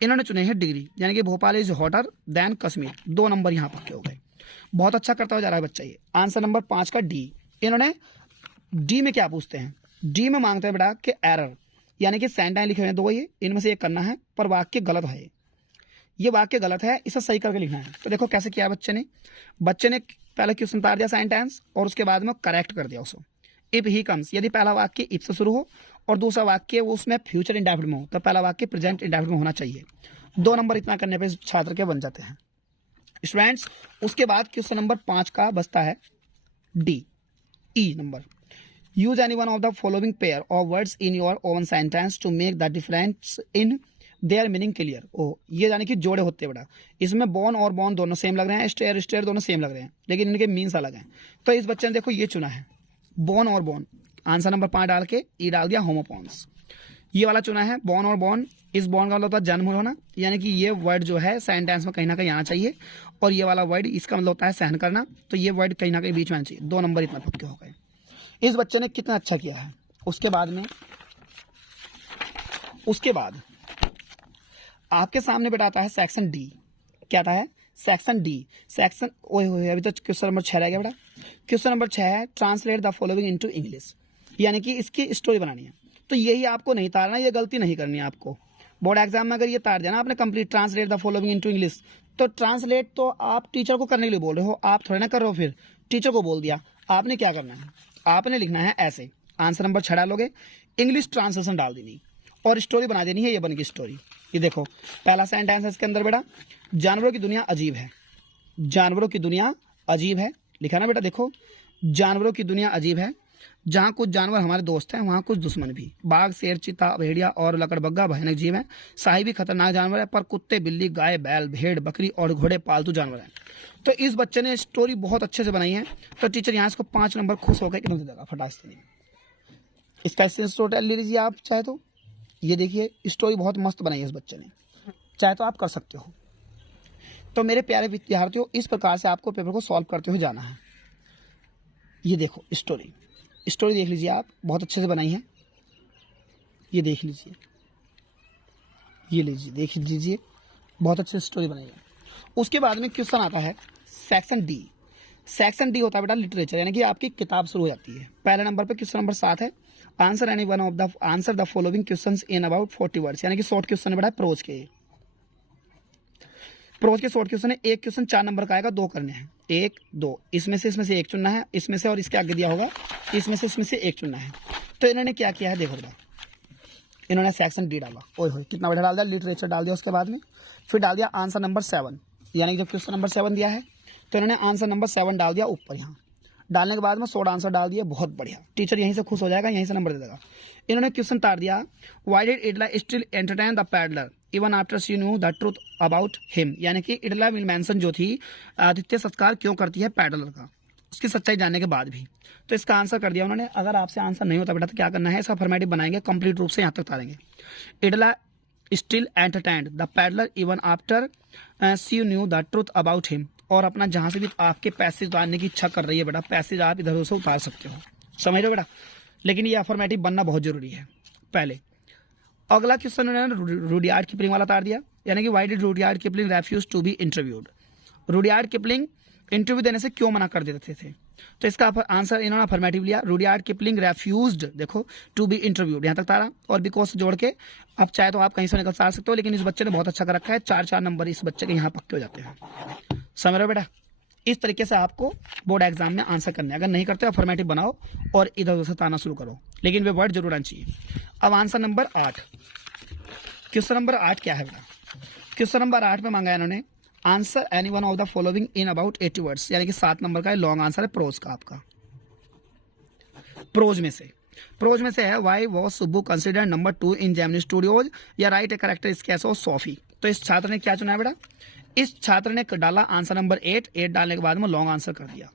इन्होंने चुने हैं डिग्री, यानी कि Bhopal is hotter then Kashmir. 2 नंबर यहाँ पक्के हो गए, बहुत अच्छा करता हुआ जा रहा है बच्चा ये। आंसर नंबर 5 का डी। इन्होंने डी में क्या पूछते हैं, डी में मांगते हैं बेटा कि एरर, यानी कि सेंटेंस लिखे हुए हैं 2, ये इनमें से एक करना है, पर वाक्य गलत है, ये वाक्य गलत है, इसे सही करके लिखना है। तो देखो कैसे किया बच्चे ने पहले क्वेश्चन उतार दिया सेंटेंस, और उसके बाद में करेक्ट कर दिया उसको। इफ ही कम्स, यदि पहला वाक्य इफ से शुरू हो और दूसरा वाक्य वो उसमें फ्यूचर इंडेफिनिट में हो, तो पहला वाक्य प्रेजेंट इंडेफिनिट में होना चाहिए। 2 नंबर इतना करने पे छात्र के बन जाते हैं स्टूडेंट्स। उसके बाद क्वेश्चन नंबर 5 का बचता है D, E number. Use any one of the following pair of words in your own sentence to make the difference in their meaning clear. ओ ये यानी कि जोड़े होते हैं बेटा, इसमें बॉन और बॉन दोनों सेम लग रहे हैं, स्टेयर स्टेयर दोनों सेम लग रहे हैं, लेकिन इनके मीन्स अलग हैं। तो इस बच्चे ने देखो ये चुना है बॉन और बॉन, आंसर नंबर 5 डाल के ई डाल दिया होमोपॉन्स। ये वाला चुना है बॉन और बॉन, इस बॉन का मतलब होता है जन्म होना, यानी कि ये वर्ड जो है सेंटेंस में कहीं ना कहीं आना चाहिए, और ये वाला वर्ड इसका मतलब होता है सहन करना, तो ये वर्ड कहीं ना कहीं बीच में आना चाहिए। 2 नंबर इतना पक्के हो गए। इस बच्चे ने कितना अच्छा किया है। उसके बाद आपके सामने बेटा आता है सेक्शन डी। क्या आता है? Section D. सेक्शन ओए अभी तो क्वेश्चन नंबर 6 रह गया बेटा। क्वेश्चन नंबर 6 है translate the following into English, यानी कि इसकी स्टोरी बनानी है। तो यही आपको नहीं तारना, ये गलती नहीं करनी है आपको। बोर्ड एग्जाम में अगर ये तार देना आपने complete translate the following into English, तो ट्रांसलेट तो आप टीचर को करने के लिए बोल रहे हो, आप थोड़े ना कर रहे हो, फिर टीचर को बोल दिया। आपने क्या करना है, आपने लिखना है ऐसे, आंसर नंबर 6 डालोगे, इंग्लिश ट्रांसलेशन डाल देनी और स्टोरी बना देनी है। ये बन गई स्टोरी। ये देखो पहला सेंटेंस है इसके अंदर बेटा, जानवरों की दुनिया अजीब है। जानवरों की दुनिया अजीब है लिखा ना बेटा। देखो जानवरों की दुनिया अजीब है, जहाँ कुछ जानवर हमारे दोस्त हैं वहाँ कुछ दुश्मन भी। बाघ, शेर, चीता, भेड़िया और लकड़बग्गा भयानक जीव हैं। साही भी खतरनाक जानवर है, पर कुत्ते, बिल्ली, गाय, बैल, भेड़, बकरी और घोड़े पालतू जानवर हैं। तो इस बच्चे ने स्टोरी बहुत अच्छे से बनाई है, तो टीचर यहाँ इसको 5 नंबर खुश होकर कितना दे देगा फटाक से। इसका स्क्रीनशॉट ले लीजिए आप चाहे तो। ये देखिए स्टोरी बहुत मस्त बनाई है इस बच्चे ने, चाहे तो आप कर सकते हो। तो मेरे प्यारे विद्यार्थियों, इस प्रकार से आपको पेपर को सॉल्व करते हुए जाना है। ये देखो स्टोरी देख लीजिए आप, बहुत अच्छे से बनाई है। ये देख लीजिए, ये लीजिए देख लीजिए, बहुत अच्छे से स्टोरी बनाई है। उसके बाद में क्वेश्चन आता है सेक्शन डी। सेक्शन डी होता है बेटा लिटरेचर, यानी कि आपकी किताब शुरू हो जाती है। पहले नंबर पे क्वेश्चन नंबर 7 है, answer the following questions in about 40 words, यानी कि शॉर्ट क्वेश्चन है बेटा प्रोज के। प्रोज के शॉर्ट क्वेश्चन है। एक क्वेश्चन 4 नंबर का आएगा, 2 करने हैं, 1 2, इसमें से एक चुनना है, इसमें से और इसके आगे दिया होगा, इसमें से एक चुनना है। तो इन्होंने क्या किया है देखो बेटा, इन्होंने सेक्शन डी डाला। ओए होए कितना बेटा डाल दिया, लिटरेचर डाल दिया। उसके बाद में फिर डाल दिया आंसर नंबर 7, यानी कि जब क्वेश्चन नंबर 7 दिया है तो इन्होंने आंसर नंबर 7 डाल दिया ऊपर। यहाँ डालने के बाद में शॉर्ट आंसर डाल दिया, बहुत बढ़िया। टीचर यहीं से खुश हो जाएगा, यहीं से नंबर दे देगा। इन्होंने क्वेश्चन तार दिया, why did Idla still entertain the peddler even after she knew the truth about him, यानी कि इडला विल मेंशन जो थी आदित्य सत्कार क्यों करती है पैडलर का, उसकी सच्चाई जानने के बाद भी। तो इसका आंसर कर दिया उन्होंने। अगर आपसे आंसर नहीं होता बेटा तो क्या करना है, इसका फॉर्मेटिव बनाएंगे, कंप्लीट रूप से यहाँ तक तारेंगे। Idla still entertained the peddler even after she knew the truth about him, और अपना जहाँ से भी आपके पैसेज डालने की इच्छा कर रही है बेटा, पैसेज आप इधर उधर से उतार सकते हो, समझ रहे हो बेटा। लेकिन ये अफर्मेटिव बनना बहुत जरूरी है पहले। अगला क्वेश्चन उन्होंने रुडयार्ड किपलिंग वाला तार दिया, यानी कि why did Rudyard Kipling refuse to be interviewed, Rudyard Kipling interview देने से क्यों मना कर देते थे। तो इसका आंसर इन्होंने अफर्मेटिव लिया, रुडयार्ड किपलिंग रेफ्यूज्ड देखो टू बी इंटरव्यूड, यहाँ तक तारा और बिकॉज जोड़ के। अब चाहे तो आप कहीं से निकल सकते हो, लेकिन इस बच्चे ने बहुत अच्छा कर रखा है। 4 नंबर इस बच्चे के यहाँ पक्के हो जाते हैं, समझ रहे हो बेटा। इस तरीके से आपको बोर्ड एग्जाम में आंसर करने, अगर नहीं करते अफर्मेटिव बनाओ और इधर उधर से ताना शुरू करो, लेकिन वे वर्ड जरूर आना चाहिए। अब आंसर नंबर 8, क्वेश्चन नंबर 8 क्या है बेटा। क्वेश्चन नंबर 8 में मांगा है इन्होंने, answer any one of the following in about 80 words, यानी कि 7 नंबर का लॉन्ग आंसर है प्रोज का आपका। प्रोज में से है, why was Subbu considered number 2 in Gemini Studios, या write a character sketch of Sophie. तो इस छात्र ने क्या चुना है बेटा, इस छात्र ने डाला आंसर नंबर 8 डालने के बाद में लॉन्ग आंसर कर दिया,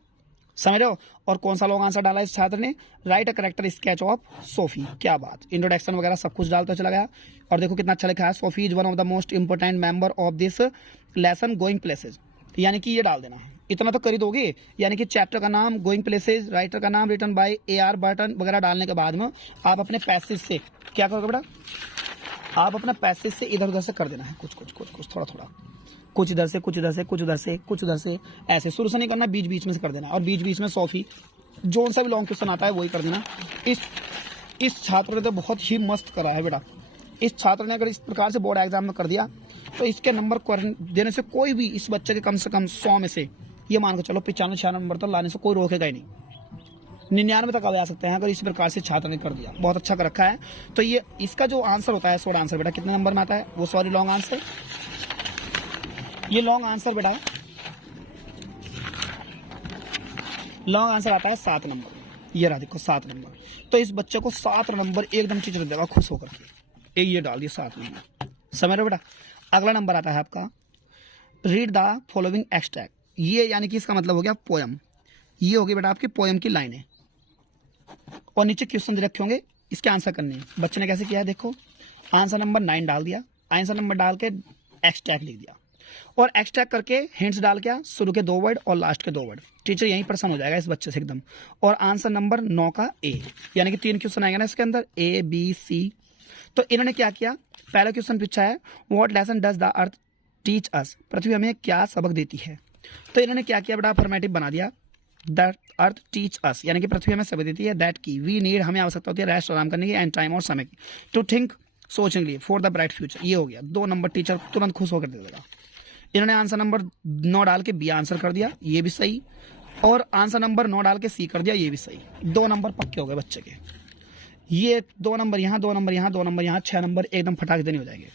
समझ रहे हो। और कौन सा लॉन्ग आंसर डाला इस छात्र ने, right a character sketch of Sophie. क्या बात, इंट्रोडक्शन वगैरह सब कुछ डालता चला गया। और देखो कितना अच्छा लिखा है, Sophie is one of the most important member of this lesson going places, यानी कि ये डाल देना, इतना तो कर ही दोगे। यानी कि चैप्टर का नाम गोइंग प्लेसेज, राइटर का नाम रिटन बाय A.R. बर्टन वगैरह डालने के बाद में आप अपने पैसेज से क्या करोगे बेटा, आप अपना पैसेज से इधर उधर से कर देना है, कुछ थोड़ा, कुछ इधर से कुछ उधर से कुछ उधर से कुछ उधर से, ऐसे शुरू से नहीं करना, बीच बीच में से कर देना। और बीच बीच में सोफी, जो सा भी लॉन्ग क्वेश्चन आता है वही कर देना। इस छात्र ने तो बहुत ही मस्त करा है बेटा। इस छात्र ने अगर इस प्रकार से बोर्ड एग्जाम में कर दिया तो इसके नंबर देने से कोई भी इस बच्चे के कम से कम 100 में से ये मान के चलो 95-96 नंबर तक लाने से कोई रोकेगा ही नहीं, 99 तक आ सकते हैं अगर इस प्रकार से छात्र ने कर दिया। बहुत अच्छा कर रखा है। तो ये इसका जो आंसर होता है शॉर्ट आंसर बेटा कितने नंबर में आता है, वो सॉरी लॉन्ग आंसर, ये लॉन्ग आंसर बेटा लॉन्ग आंसर आता है 7 नंबर। ये रहा देखो 7 नंबर। तो इस बच्चे को 7 नंबर एकदम टीचर देगा खुश होकर के, ये डाल दिया 7 नंबर। समझ रहे हो बेटा। अगला नंबर आता है आपका रीड द फॉलोइंग एक्सट्रैक्ट। ये यानी कि इसका मतलब हो गया पोयम। ये होगी बेटा आपकी पोयम की लाइनें और नीचे क्वेश्चन दे रखे होंगे, इसके आंसर करने हैं। बच्चे ने कैसे किया है देखो, आंसर नंबर 9 डाल दिया, आंसर नंबर डाल के एक्सट्रैक्ट लिख दिया और एक्सट्रैक्ट करके हिंट्स डाल के शुरू के 2 वर्ड और लास्ट के 2 वर्ड। टीचर यहीं पर सम हो जाएगा इस बच्चे से एकदम। और आंसर नंबर 9 का ए, यानी कि 3 क्वेश्चन आएंगे ना इसके अंदर, ए बी सी। तो इन्होंने क्या किया, पहला क्वेश्चन पूछा है what lesson does the earth teach us, पृथ्वी हमें क्या सबक देती है। तो इन्होंने क्या किया बेटा, अफर्मेटिव बना दिया, द अर्थ टीच अस यानी कि पृथ्वी हमें सबक देती है, दैट की वी नीड हमें आवश्यकता होती है रेस्ट आराम करने की, एंड टाइम और समय की, टू थिंक सोचने के लिए, फॉर द ब्राइट फ्यूचर। ये हो गया 2 नंबर, टीचर तुरंत खुश होकर दे देगा। इन्होंने आंसर नंबर 9 डाल के बी आंसर कर दिया, ये भी सही, और आंसर नंबर 9 डाल के सी कर दिया, ये भी सही। 2 नंबर पक्के हो गए बच्चे के। ये 2 नंबर यहाँ, 2 नंबर यहाँ, 2 नंबर यहाँ, 6 नंबर एकदम फटाक देने हो जाएंगे।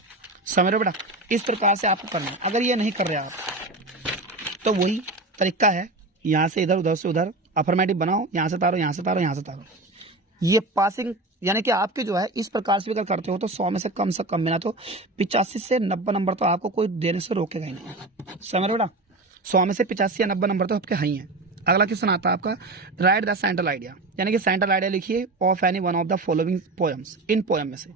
समझ रहे हो बेटा, इस प्रकार से आपको करना है। अगर ये नहीं कर रहे आप तो वही तरीका है, यहाँ से इधर, उधर से उधर, अफर्मेटिव बनाओ, यहाँ से तारो, यहाँ से तारो, यहाँ से तारो। ये पासिंग यानी कि आपके जो है इस प्रकार से भी अगर करते हो तो 100 में से कम मिला तो 85 से 90 नंबर तो आपको कोई देने से रोकेगा ही नहीं। समझ रहे हो बेटा, 100 में से 85 या 90 नंबर तो आपके हैं ही हैं। अगला क्वेश्चन आता है आपका राइट द सेंट्रल आइडिया, यानी कि सेंट्रल आइडिया लिखिए of any one of the following poems, in poem में से।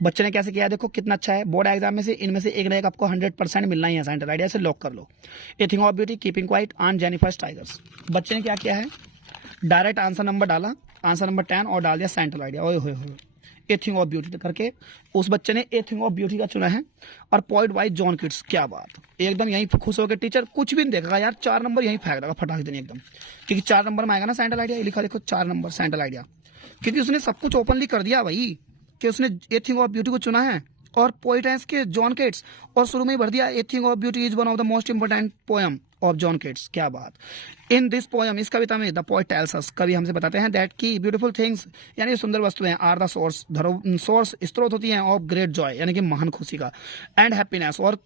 बच्चे ने कैसे किया देखो कितना अच्छा है, बोर्ड एग्जाम में से इनमें से एक ना एक आपको 100% मिलना ही है। सेंट्रल आइडिया से लॉक कर लो। A thing of beauty, keeping quiet, aunt Jennifer tigers. बच्चे ने क्या किया है, डायरेक्ट आंसर नंबर डाला, आंसर नंबर 10 और डाल दिया सेंट्रल आइडिया। ओए होए होए, ए थिंग ऑफ ब्यूटी करके उस बच्चे ने ए थिंग ऑफ ब्यूटी का चुना है और पॉइंट वाइज जॉन किट्स। क्या बात, एकदम यहीं खुश होकर टीचर कुछ भी नहीं देखेगा यार, 4 नंबर यहीं फेंक देगा फटाक देने एकदम, क्योंकि 4 नंबर में आएगा ना सेंट्रल आइडिया। लिखा देखो 4 नंबर सेंट्रल आइडिया, क्योंकि उसने सब कुछ ओपनली कर दिया भाई कि उसने ए थिंग ऑफ ब्यूटी को चुना है और पोइटेंस के जॉन केट्स, और शुरू में ही भर दिया a thing of beauty is one of the most important poem of John Keats. क्या बात, इन दिस पोएम, इस कविता में द पोएट टेल्स अस, कवि हमसे बताते हैं दैट की ब्यूटीफुल थिंग्स यानी सुंदर वस्तुएं आर द सोर्स, सोर्स स्त्रोत होती हैं ऑफ ग्रेट जॉय यानी कि महान खुशी का, एंड हैप्पीनेस और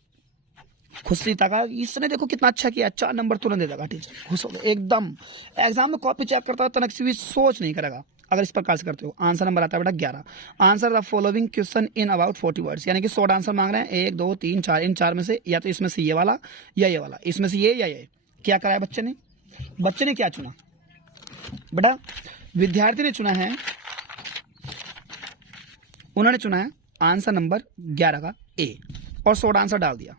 खुशी तक। इसने देखो कितना अच्छा किया, 4 नंबर तुरंत दे देगा टीचर, खुश हो गए एकदम। एग्जाम में कॉपी चेक करता है तनक भी सोच नहीं करेगा अगर इस प्रकार से करते हो। आंसर नंबर आता है बेटा 11, answer the following question in about 40 words, यानी कि शॉर्ट आंसर मांग रहे हैं 1 2 3 4, इन 4 में से या तो इसमें से ये वाला या ये वाला, इसमें से ये या ये। क्या कराया बच्चे ने, बच्चे ने क्या चुना बेटा, विद्यार्थी ने चुना है, उन्होंने चुना है आंसर नंबर 11 का ए और शॉर्ट आंसर डाल दिया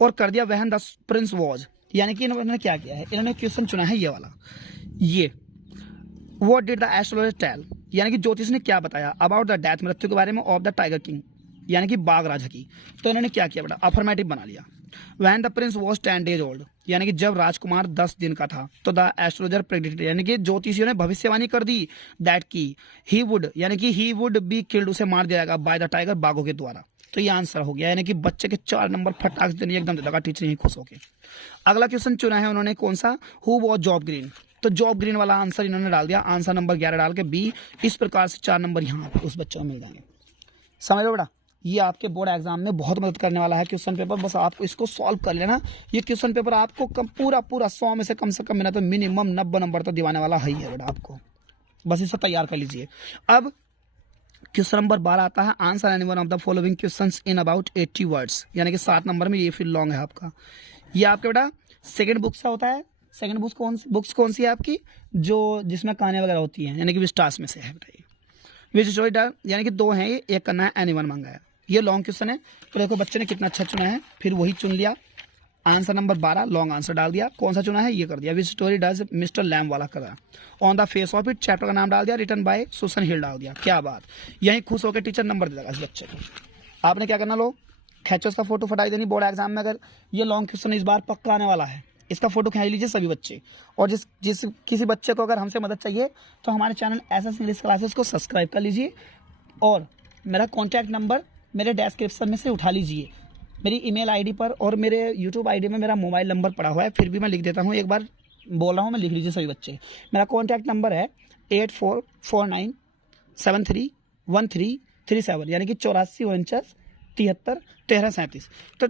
और कर दिया व्हेन द प्रिंस वॉज, यानी कि इन्होंने क्या किया है, इन्होंने क्वेश्चन चुना है ये वाला, ये what did the astrologer tell, यानी कि ज्योतिष ने क्या बताया अबाउट द डेथ, मृत्यु के बारे में, ऑफ द टाइगर किंग यानी कि बाघ राजा की। तो इन्होंने क्या किया बेटा, अफर्मेटिव बना लिया। When the Prince was 10 days old, यानी कि जब राजकुमार 10 दिन का था, तो द एस्ट्रोलॉजर प्रेडिक्टेड, यानी कि ज्योतिषियों ने भविष्यवाणी कर दी दैट की ही वुड, यानी कि ही वुड बी किल्ड, उसे मार दिया जाएगा बाय द टाइगर, बाघों के द्वारा। तो ये आंसर हो गया, यानी कि बच्चे के 4 नंबर फटाक देने एकदम दे देगा टीचर, यही खुश होके। अगला क्वेश्चन चुना है उन्होंने कौन सा, हु वॉज जॉब ग्रीन, तो जॉब ग्रीन वाला आंसर इन्होंने डाल दिया, आंसर नंबर 11 डाल के बी। इस प्रकार से 4 नंबर यहाँ पे उस बच्चे को मिल जाएंगे। समझ लो बेटा, ये आपके बोर्ड एग्जाम में बहुत मदद करने वाला है क्वेश्चन पेपर, बस आपको इसको सॉल्व कर लेना। ये क्वेश्चन पेपर आपको पूरा 100 में से कम मिला तो मिनिमम 90 नंबर तो दिवाने वाला है ही है बेटा आपको, बस इसे तैयार कर लीजिए। अब क्वेश्चन नंबर 12 आता है answer any one of the following questions in about 80 words, यानी कि 7 नंबर में, ये फिर लॉन्ग है आपका। ये आपके बेटा सेकंड बुक से होता है। सेकंड बुक्स कौन सी है आपकी, जो जिसमें कहानी वगैरह होती हैं, यानी कि विस्टास में से है बेटा। विच स्टोरी डर, यानी कि 2 हैं, ये एक करना है, एनी वन मांगा है। ये लॉन्ग क्वेश्चन है, तो देखो बच्चे ने कितना अच्छा चुना है, फिर वही चुन लिया। आंसर नंबर 12 लॉन्ग आंसर डाल दिया, कौन सा चुना है ये कर दिया, विच स्टोरी डज मिस्टर लैम वाला करा। On the face of it chapter का नाम डाल दिया, रिटन बाय सुसन हिल डाल दिया। क्या बात, यही खुश होकर टीचर नंबर दे देगा इस बच्चे को। आपने क्या करना, लो खैचो उसका फोटो फटाई देनी बोर्ड एग्जाम में। अगर ये लॉन्ग क्वेश्चन इस बार पक्का आने वाला है, इसका फोटो खींच लीजिए सभी बच्चे। और जिस किसी बच्चे को अगर हमसे मदद चाहिए तो हमारे चैनल एसएस इंग्लिश क्लासेस को सब्सक्राइब कर लीजिए और मेरा कॉन्टैक्ट नंबर मेरे डिस्क्रिप्शन में से उठा लीजिए। मेरी ईमेल आईडी पर और मेरे यूट्यूब आईडी में मेरा मोबाइल नंबर पड़ा हुआ है, फिर भी मैं लिख देता हूँ, एक बार बोल रहा हूँ मैं, लिख लीजिए सभी बच्चे। मेरा कॉन्टैक्ट नंबर है 8449731337, यानी कि 84 49 73 13 37। तो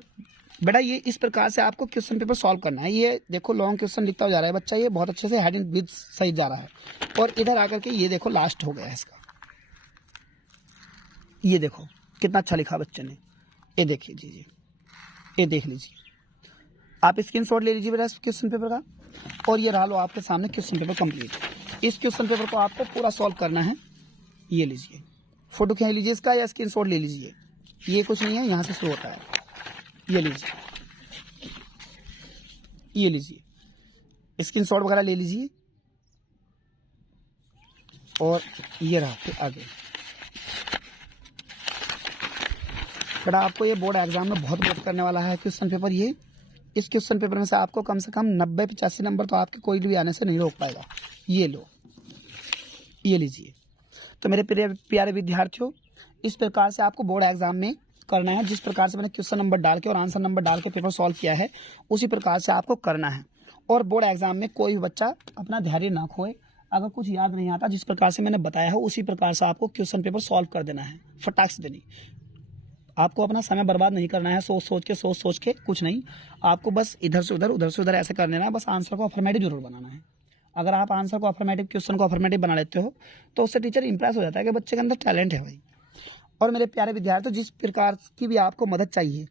बेटा ये इस प्रकार से आपको क्वेश्चन पेपर सॉल्व करना है। ये देखो लॉन्ग क्वेश्चन लिखता जा रहा है बच्चा, ये बहुत अच्छे से हेडिंग विद सही जा रहा है। और इधर आकर के ये देखो लास्ट हो गया है इसका, ये देखो कितना अच्छा लिखा बच्चे ने, ये देखिए जी, ये देख लीजिए, आप स्क्रीनशॉट ले लीजिए मेरा क्वेश्चन पेपर का, और ये रहा लो आपके सामने क्वेश्चन पेपर कंप्लीट। इस क्वेश्चन पेपर को आपको पूरा सॉल्व करना है। ये लीजिए, फोटो खींच लीजिए इसका या स्क्रीनशॉट ले लीजिए, ये कुछ नहीं है, यहाँ से शुरू होता है। ये लीजिए, ये लीजिए, स्क्रीनशॉट वगैरह ले लीजिए, और ये रहा फिर आगे। बेटा आपको ये बोर्ड एग्जाम में बहुत मदद करने वाला है क्वेश्चन पेपर। ये इस क्वेश्चन पेपर में से आपको कम से कम 90-85 नंबर तो आपके कोई भी आने से नहीं रोक पाएगा। ये लो, ये लीजिए। तो मेरे प्यारे विद्यार्थियों, इस प्रकार से आपको बोर्ड एग्जाम में करना है। जिस प्रकार से मैंने क्वेश्चन नंबर डाल के और आंसर नंबर डाल के पेपर सॉल्व किया है, उसी प्रकार से आपको करना है। और बोर्ड एग्जाम में कोई भी बच्चा अपना धैर्य ना खोए। अगर कुछ याद नहीं आता, जिस प्रकार से मैंने बताया है उसी प्रकार से आपको क्वेश्चन पेपर सॉल्व कर देना है, फटाक से देनी। आपको अपना समय बर्बाद नहीं करना है सोच सोच के कुछ नहीं। आपको बस इधर से उधर ऐसे कर लेना है। बस आंसर को अफर्मेटिव जरूर बनाना है। अगर आप आंसर को अफर्मेटिव, क्वेश्चन को अफर्मेटिव बना लेते हो तो उससे टीचर इंप्रेस हो जाता है कि बच्चे के अंदर टैलेंट है भाई। और मेरे प्यारे विद्यार्थी, जिस प्रकार की भी आपको मदद चाहिए,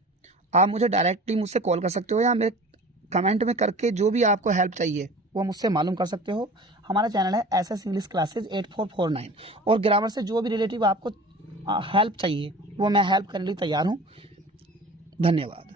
आप मुझे डायरेक्टली मुझसे कॉल कर सकते हो, या मेरे कमेंट में करके जो भी आपको हेल्प चाहिए वो मुझसे मालूम कर सकते हो। हमारा चैनल है SS इंग्लिश क्लासेज 8449, और ग्रामर से जो भी रिलेटिव आपको हेल्प चाहिए वो मैं हेल्प करने के लिए तैयार हूँ। धन्यवाद।